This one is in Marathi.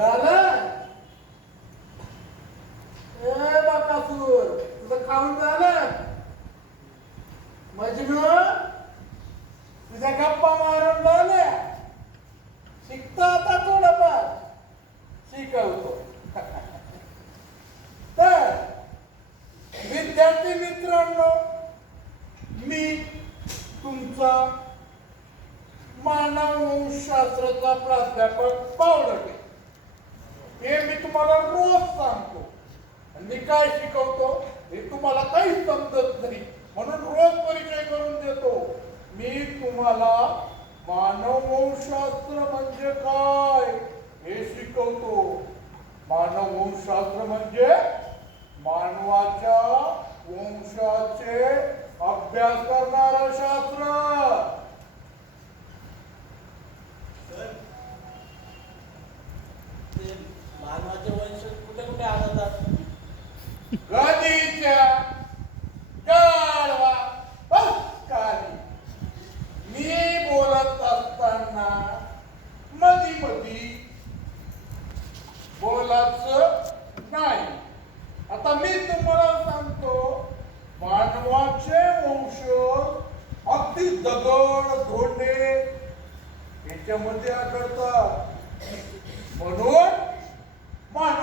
झालं ए बाकासूर तुझं खाऊन झालं मजनू तुझ्या गप्पा मारून झाल्या शिकतो आता थोडंफार शिकवतो तर विद्यार्थी मित्रांनो मी तुमचा मानवशास्त्राचा प्राध्यापक पावडके हे मी तुम्हाला रोज सांगतो आणि काय शिकवतो हे तुम्हाला काहीच समजत नाही म्हणून रोज परिचय करून देतो मी तुम्हाला मानववंशशास्त्र म्हणजे काय हे शिकवतो मानववंशशास्त्र म्हणजे मानवाच्या वंशाचे अभ्यास करणारं शास्त्र मानवाचे वंश कुठे कुठे आढळतात गदीच्या गाढवा बसकाली मी बोलत असताना मधी मधी बोलायचं नाही आता मी तुम्हाला सांगतो मानवाचे वंश अगदी दगड धोंडे याच्यामध्ये आढळतात म्हणून